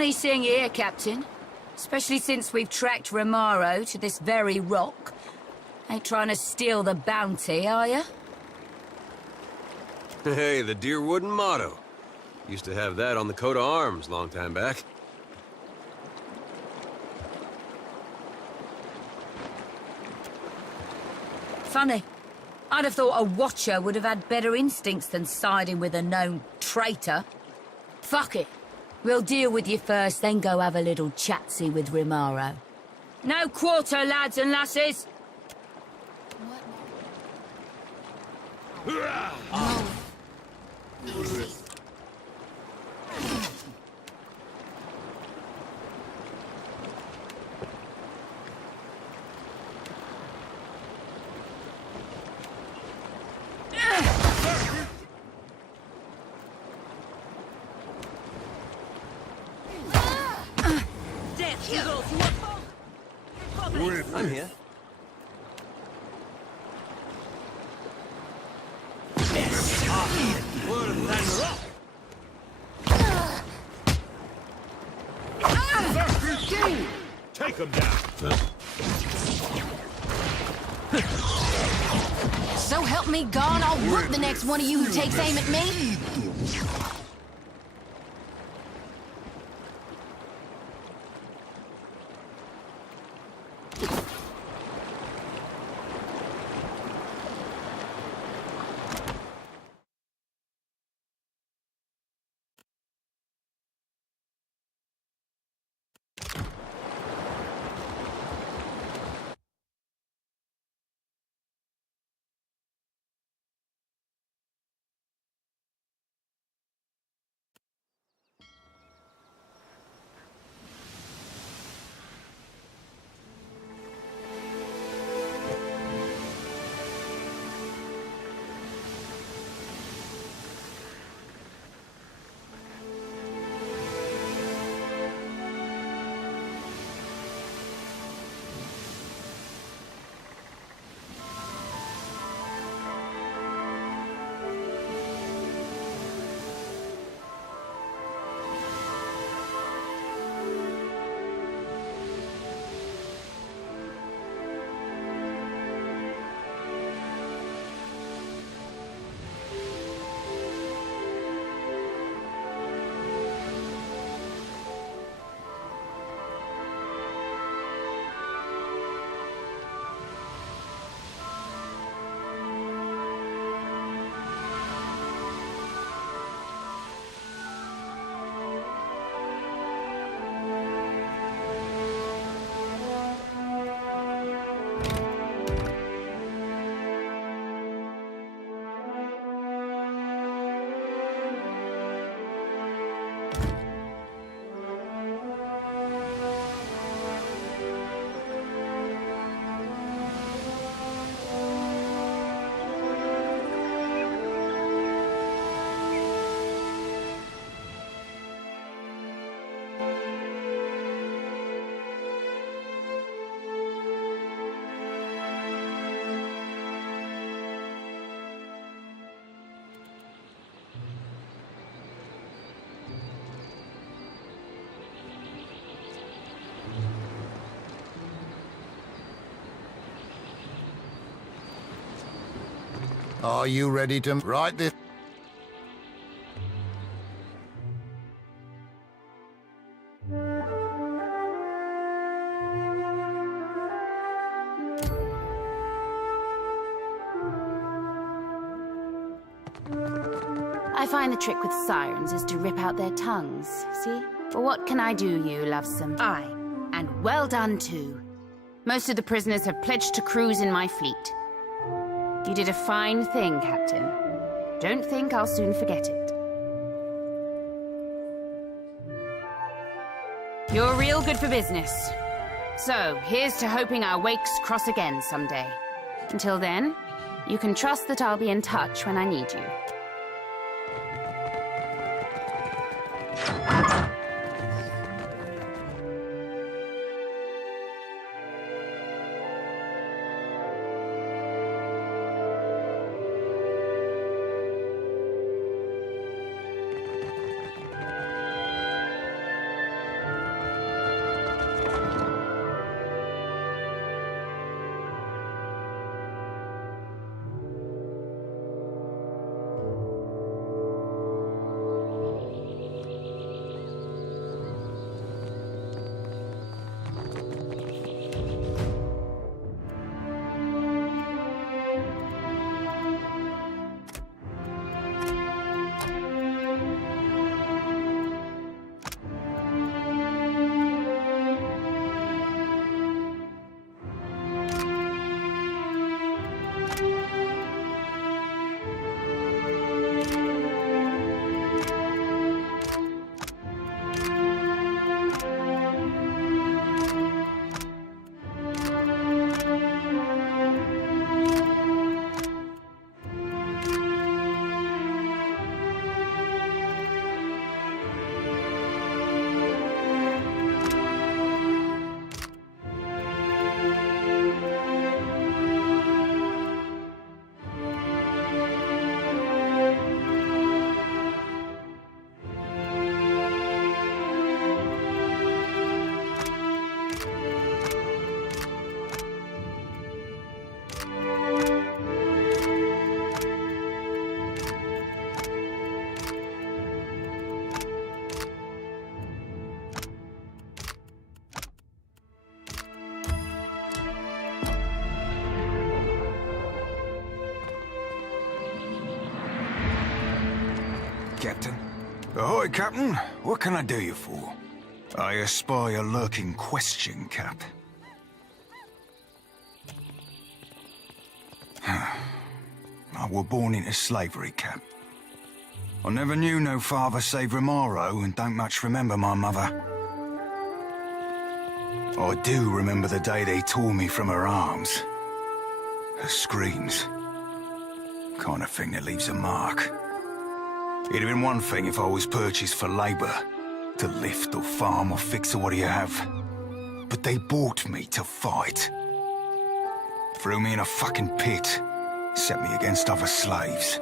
Funny seeing you here, Captain. Especially since we've tracked Romaro to this very rock. Ain't trying to steal the bounty, are you? Hey, the deer wooden motto. Used to have that on the coat of arms long time back. Funny. I'd have thought a watcher would have had better instincts than siding with a known traitor. Fuck it. We'll deal with you first, then go have a little chatsy with Romaro. No quarter, lads and lasses! I'm here. Take him down. So help me God, I'll whoop the next one of you who takes aim at me. Are you ready to write this? I find the trick with sirens is to rip out their tongues, see? But what can I do, you lovesome? Aye. And well done, too. Most of the prisoners have pledged to cruise in my fleet. You did a fine thing, Captain. Don't think I'll soon forget it. You're real good for business. So, here's to hoping our wakes cross again someday. Until then, you can trust that I'll be in touch when I need you. Captain. Ahoy, Captain. What can I do you for? I espy a lurking question, Cap. I were born into slavery, Cap. I never knew no father save Romaro, and don't much remember my mother. I do remember the day they tore me from her arms. Her screams. Kind of thing that leaves a mark. It'd have been one thing if I was purchased for labor, to lift or farm or fix or what do you have. But they bought me to fight. Threw me in a fucking pit, set me against other slaves.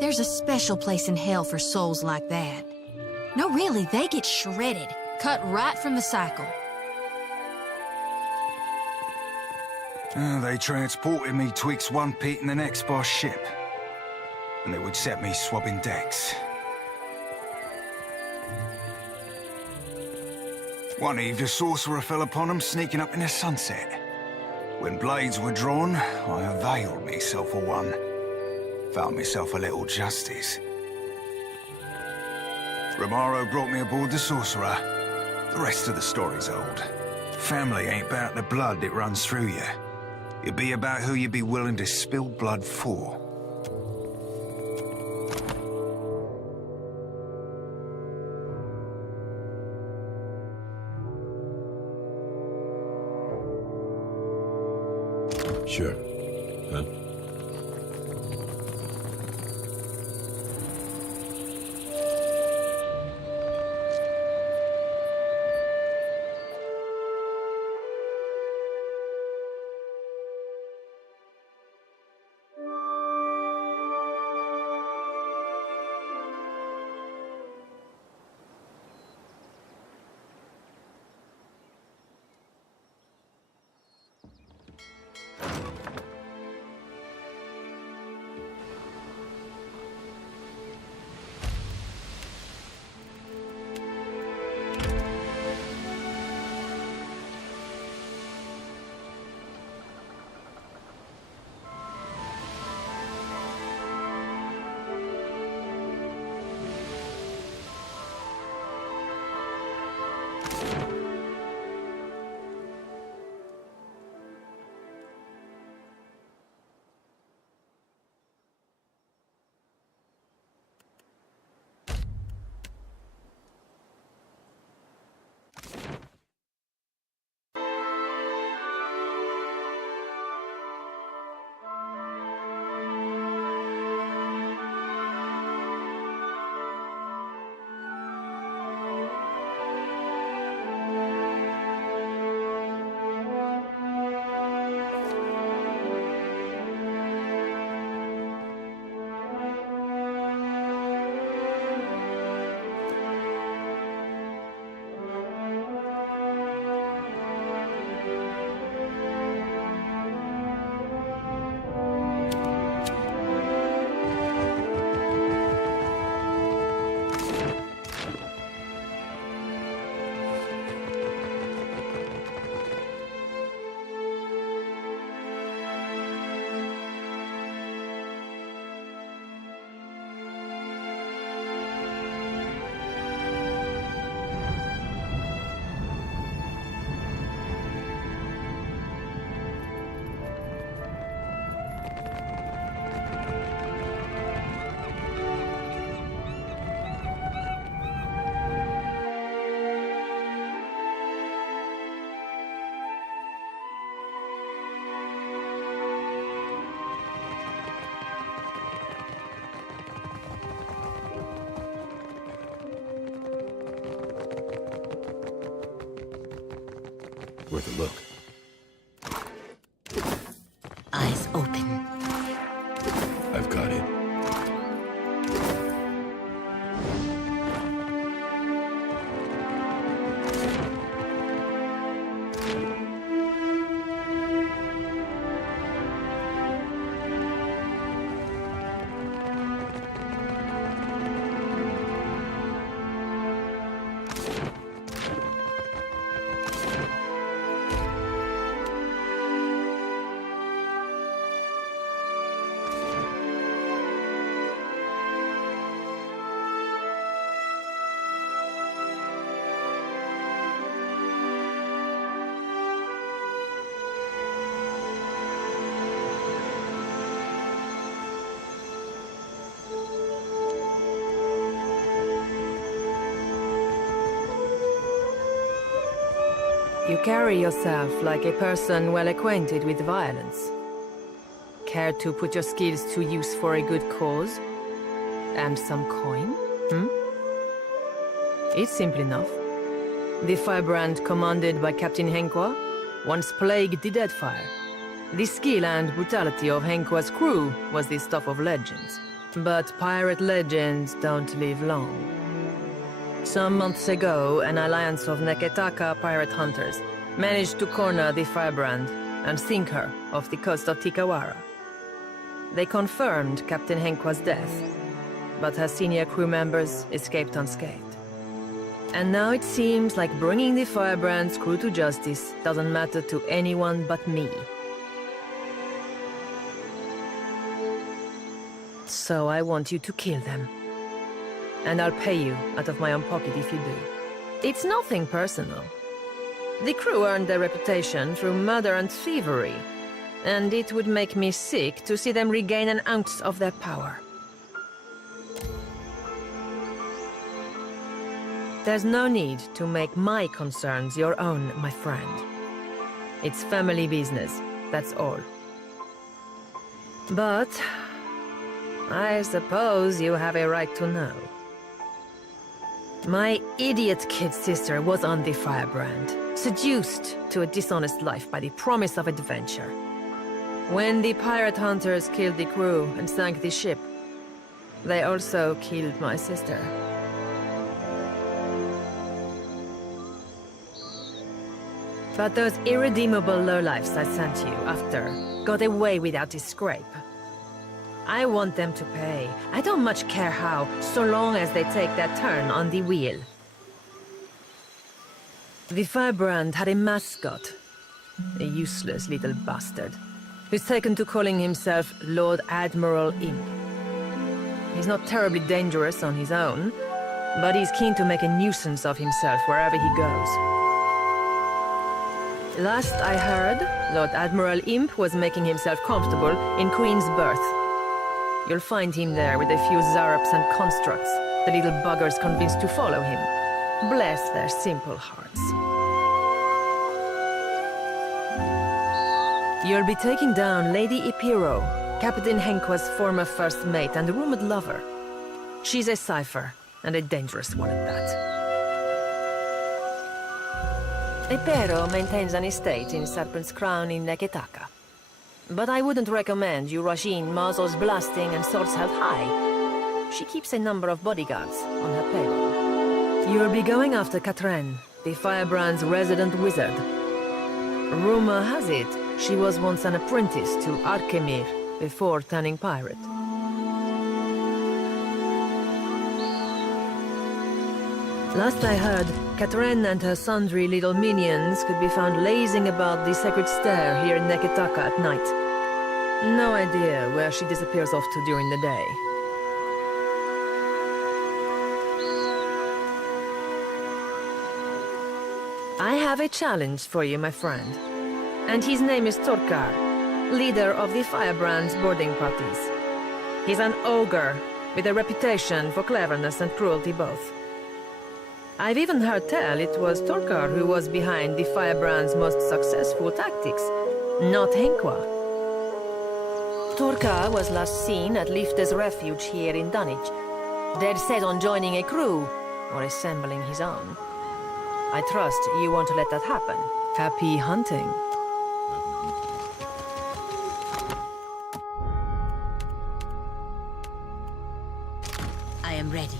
There's a special place in hell for souls like that. No, really, they get shredded, cut right from the cycle. They transported me twixt one pit and the next by ship. And they would set me swabbing decks. One eve, the sorcerer fell upon them sneaking up in the sunset. When blades were drawn, I availed myself of one. Found myself a little justice. Romaro brought me aboard the sorcerer. The rest of the story's old. Family ain't about the blood that runs through you. It'd be about who you'd be willing to spill blood for. Sure. Huh? Worth a look. Eyes open. I've got it. You carry yourself like a person well acquainted with violence. Care to put your skills to use for a good cause? And some coin? It's simple enough. The firebrand commanded by Captain Henqua once plagued the Deadfire. The skill and brutality of Henqua's crew was the stuff of legends. But pirate legends don't live long. Some months ago, an alliance of Neketaka pirate hunters managed to corner the firebrand and sink her off the coast of Tikawara. They confirmed Captain Henqua's death, but her senior crew members escaped unscathed. And now it seems like bringing the firebrand's crew to justice doesn't matter to anyone but me. So I want you to kill them. And I'll pay you out of my own pocket if you do. It's nothing personal. The crew earned their reputation through murder and thievery, and it would make me sick to see them regain an ounce of their power. There's no need to make my concerns your own, my friend. It's family business, that's all. But I suppose you have a right to know. My idiot kid sister was on the firebrand, seduced to a dishonest life by the promise of adventure. When the pirate hunters killed the crew and sank the ship, they also killed my sister. But those irredeemable lowlifes I sent you after got away without a scrape. I want them to pay. I don't much care how, so long as they take their turn on the wheel. The firebrand had a mascot, a useless little bastard, who's taken to calling himself Lord Admiral Imp. He's not terribly dangerous on his own, but he's keen to make a nuisance of himself wherever he goes. Last I heard, Lord Admiral Imp was making himself comfortable in Queen's Berth. You'll find him there with a few Zarops and constructs, the little buggers convinced to follow him. Bless their simple hearts. You'll be taking down Lady Ipiro, Captain Henqua's former first mate and rumored lover. She's a cipher, and a dangerous one at that. Ipiro maintains an estate in Serpent's Crown in Neketaka. But I wouldn't recommend you rush in muzzles blasting and swords held high. She keeps a number of bodyguards on her payroll. You'll be going after Katren, the firebrand's resident wizard. Rumor has it, she was once an apprentice to Arkemir before turning pirate. Last I heard, Katren and her sundry little minions could be found lazing about the sacred stair here in Neketaka at night. No idea where she disappears off to during the day. I have a challenge for you, my friend. And his name is Torkar, leader of the Firebrand's boarding parties. He's an ogre, with a reputation for cleverness and cruelty both. I've even heard tell it was Torkar who was behind the Firebrand's most successful tactics, not Henqua. Torkar was last seen at Lifte's refuge here in Dunwich, dead set on joining a crew, or assembling his own. I trust you won't let that happen, Happy hunting. I am ready.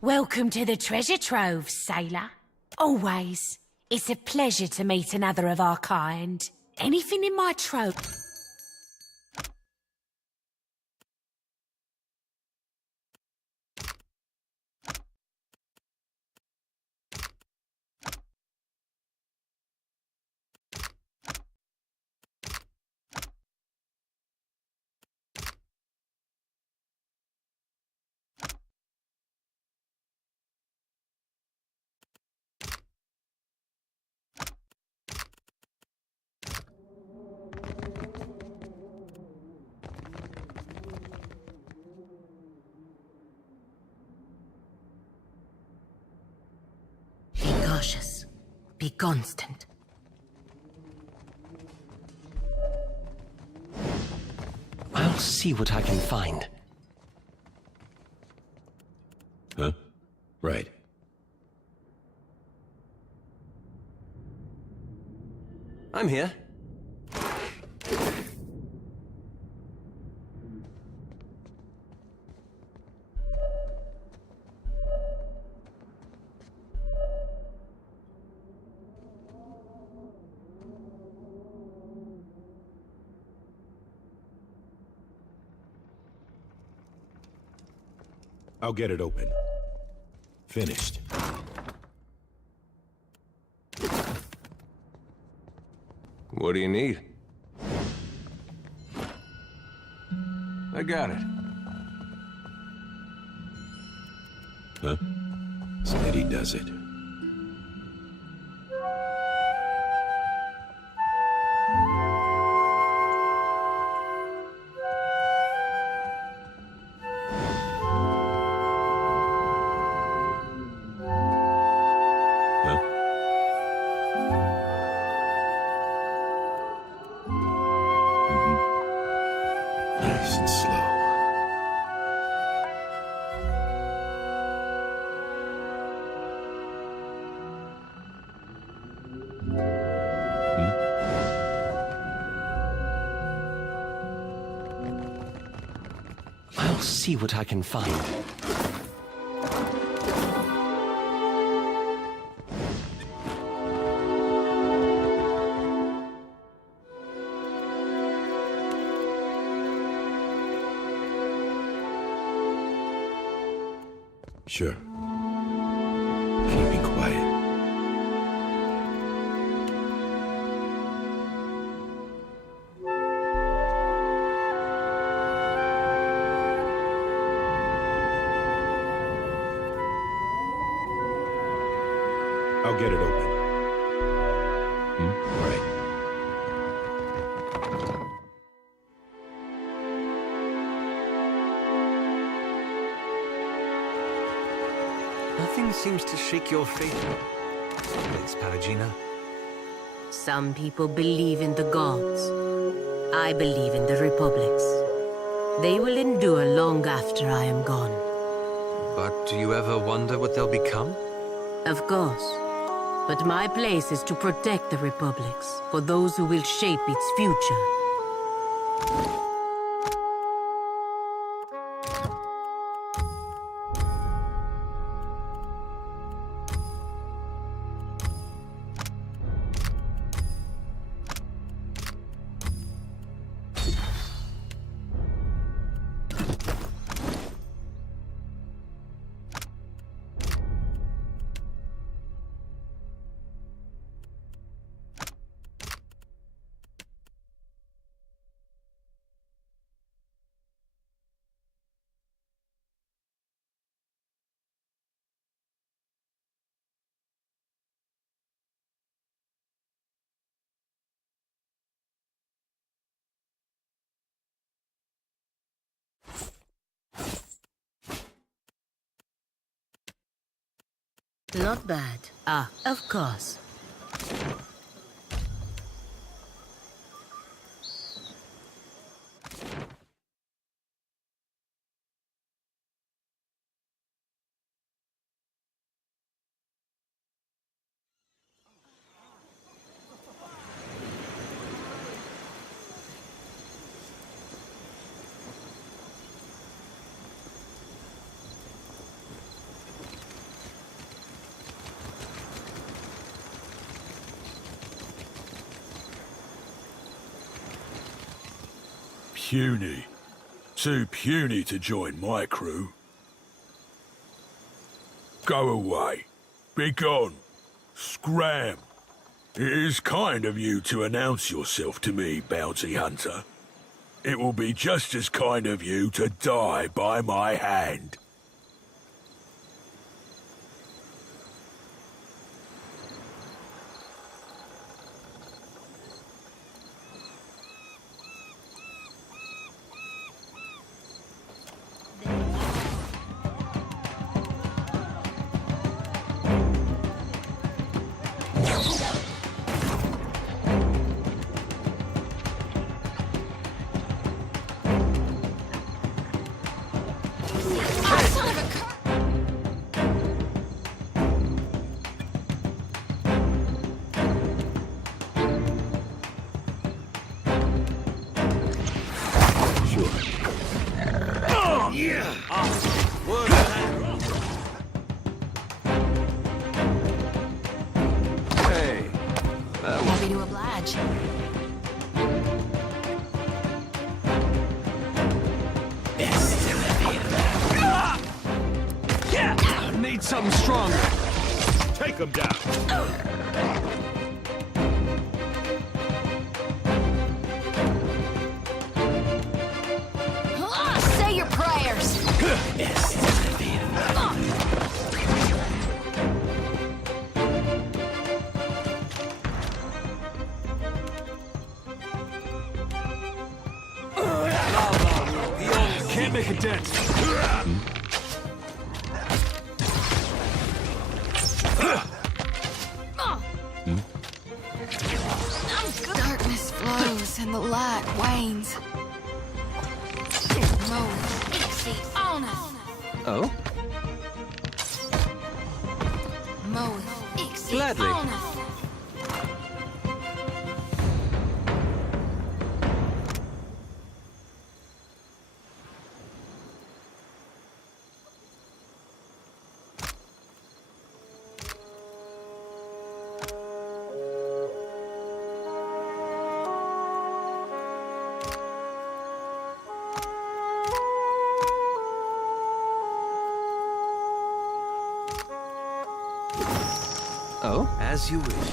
Welcome to the treasure trove, sailor. Always. It's a pleasure to meet another of our kind. Anything in my trove? Be cautious. Be constant. I'll see what I can find. Huh? Right. I'm here. I'll get it open. Finished. What do you need? I got it. Huh? Steady does it. Huh? Nice and slow. I'll see what I can find. Sure. Keeping quiet. I'll get it open. Right. Nothing seems to shake your faith. Thanks, Paragina. Some people believe in the gods. I believe in the republics. They will endure long after I am gone. But do you ever wonder what they'll become? Of course. But my place is to protect the republics for those who will shape its future. Not bad. Ah, of course. Puny. Too puny to join my crew. Go away. Be gone. Scram. It is kind of you to announce yourself to me, bounty hunter. It will be just as kind of you to die by my hand. Happy to oblige. Need something stronger. Take him down. Say your prayers. Can't make a dent. Darkness flows and the light wanes. Moeth, on us. Oh? Moeth, Gladly. on us. Oh? As you wish.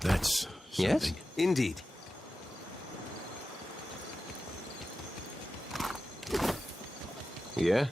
That's something. Yes? Indeed. Yeah?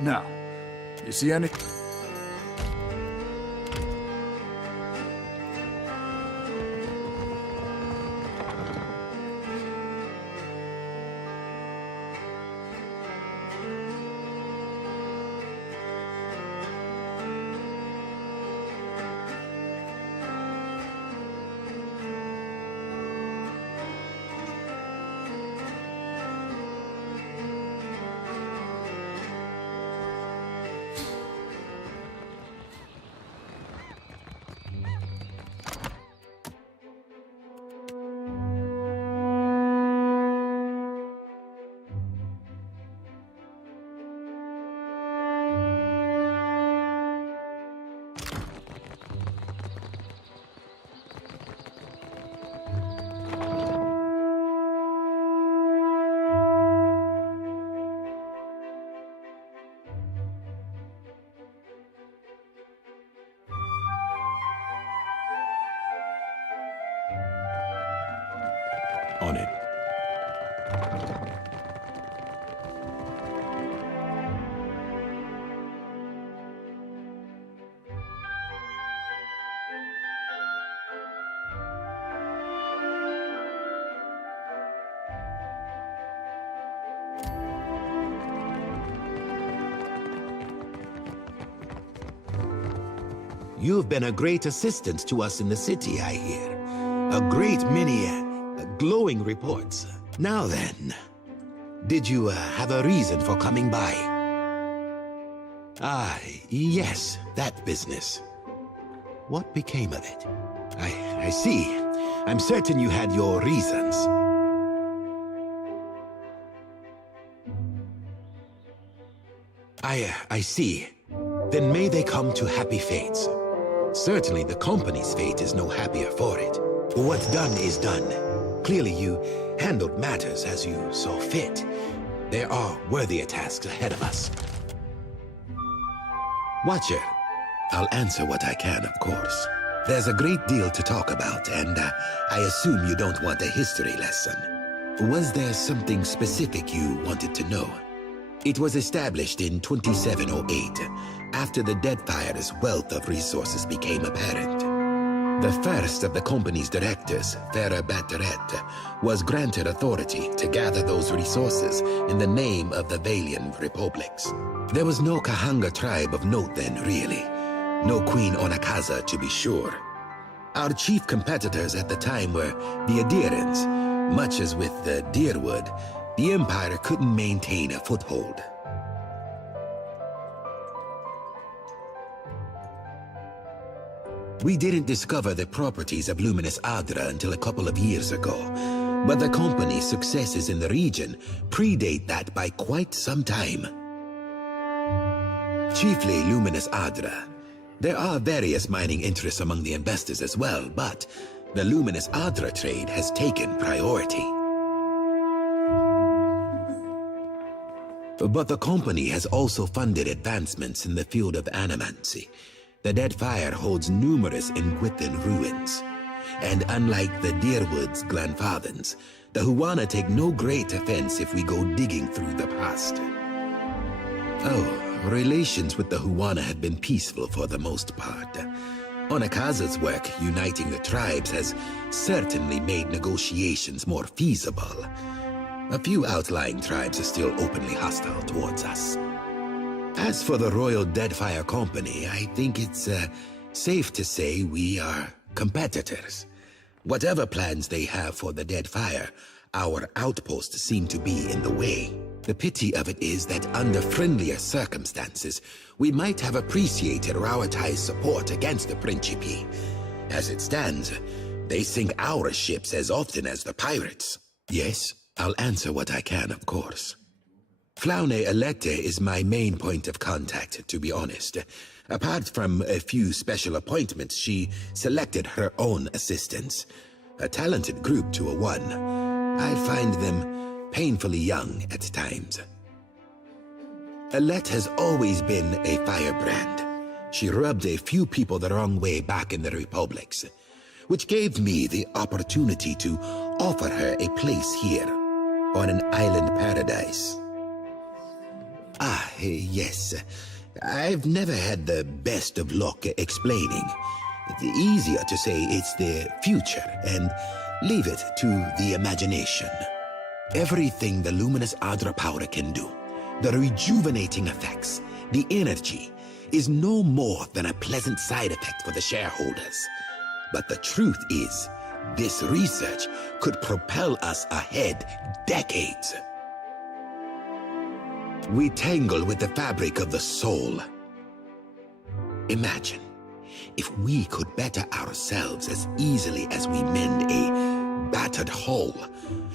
Now, you see any... On it. You've been a great assistance to us in the city, I hear. A great many glowing reports. Now then, did you have a reason for coming by? Ah, yes, that business. What became of it? I see. I'm certain you had your reasons. I see. Then may they come to happy fates. Certainly the company's fate is no happier for it. But what's done is done. Clearly you handled matters as you saw fit. There are worthier tasks ahead of us. Watcher, I'll answer what I can, of course. There's a great deal to talk about, and I assume you don't want a history lesson. Was there something specific you wanted to know? It was established in 2708, after the Deadfire's wealth of resources became apparent. The first of the company's directors, Farah Bateret, was granted authority to gather those resources in the name of the Valian Republics. There was no Kahanga tribe of note then, really. No Queen Onakaza, to be sure. Our chief competitors at the time were the Adirans. Much as with the Deerwood, the Empire couldn't maintain a foothold. We didn't discover the properties of Luminous Adra until a couple of years ago, but the company's successes in the region predate that by quite some time. Chiefly Luminous Adra. There are various mining interests among the investors as well, but the Luminous Adra trade has taken priority. But the company has also funded advancements in the field of animancy. The Deadfire holds numerous Ingwithan ruins. And unlike the Deerwood's Glenfarthens, the Huana take no great offense if we go digging through the past. Oh, relations with the Huana have been peaceful for the most part. Onakaza's work uniting the tribes has certainly made negotiations more feasible. A few outlying tribes are still openly hostile towards us. As for the Royal Deadfire Company, I think it's safe to say we are competitors. Whatever plans they have for the Deadfire, our outposts seem to be in the way. The pity of it is that under friendlier circumstances, we might have appreciated Rauatai's support against the Principi. As it stands, they sink our ships as often as the pirates. Yes, I'll answer what I can, of course. Flaune Alette is my main point of contact, to be honest. Apart from a few special appointments, she selected her own assistants. A talented group to a one. I find them painfully young at times. Alette has always been a firebrand. She rubbed a few people the wrong way back in the Republics, which gave me the opportunity to offer her a place here, on an island paradise. Yes. I've never had the best of luck explaining. It's easier to say it's the future and leave it to the imagination. Everything the luminous Adra power can do, the rejuvenating effects, the energy, is no more than a pleasant side effect for the shareholders. But the truth is, this research could propel us ahead decades. We tangle with the fabric of the soul. Imagine if we could better ourselves as easily as we mend a battered hull.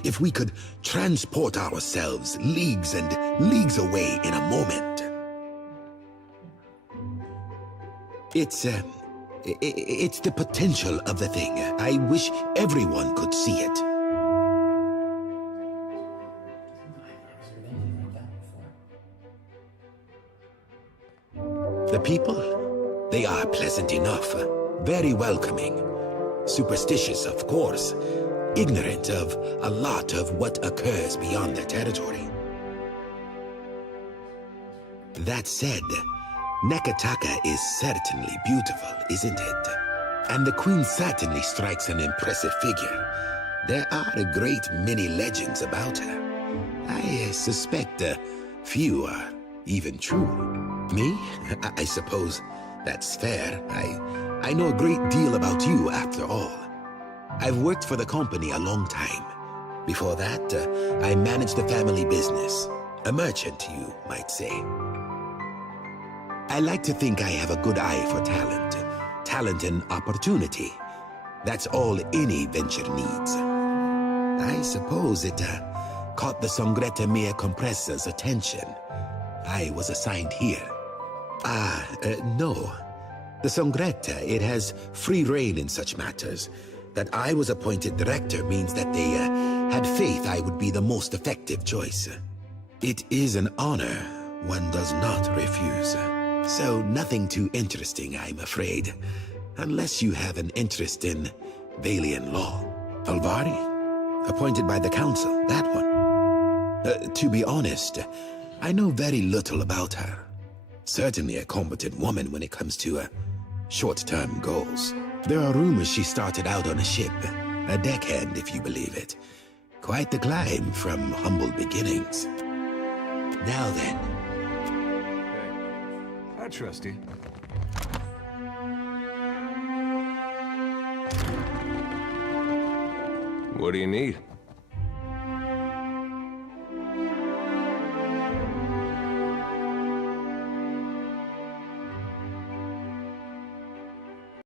If we could transport ourselves leagues and leagues away in a moment. It's the potential of the thing. I wish everyone could see it. The people, they are pleasant enough, very welcoming, superstitious, of course, ignorant of a lot of what occurs beyond their territory. That said, Neketaka is certainly beautiful, isn't it? And the Queen certainly strikes an impressive figure. There are a great many legends about her. I suspect few are even true. Me? I suppose that's fair. I know a great deal about you, after all. I've worked for the company a long time. Before that, I managed the family business. A merchant, you might say. I like to think I have a good eye for talent. Talent and opportunity. That's all any venture needs. I suppose it caught the Sangreta Mea Compressor's attention. I was assigned here. No. The Sangreta, it has free rein in such matters. That I was appointed director means that they had faith I would be the most effective choice. It is an honor one does not refuse. So nothing too interesting, I'm afraid. Unless you have an interest in Valian law. Alvari? Appointed by the council, that one. To be honest, I know very little about her. Certainly a competent woman when it comes to short-term goals. There are rumors she started out on a ship, a deckhand if you believe it. Quite the climb from humble beginnings. Now then. I trust you. What do you need?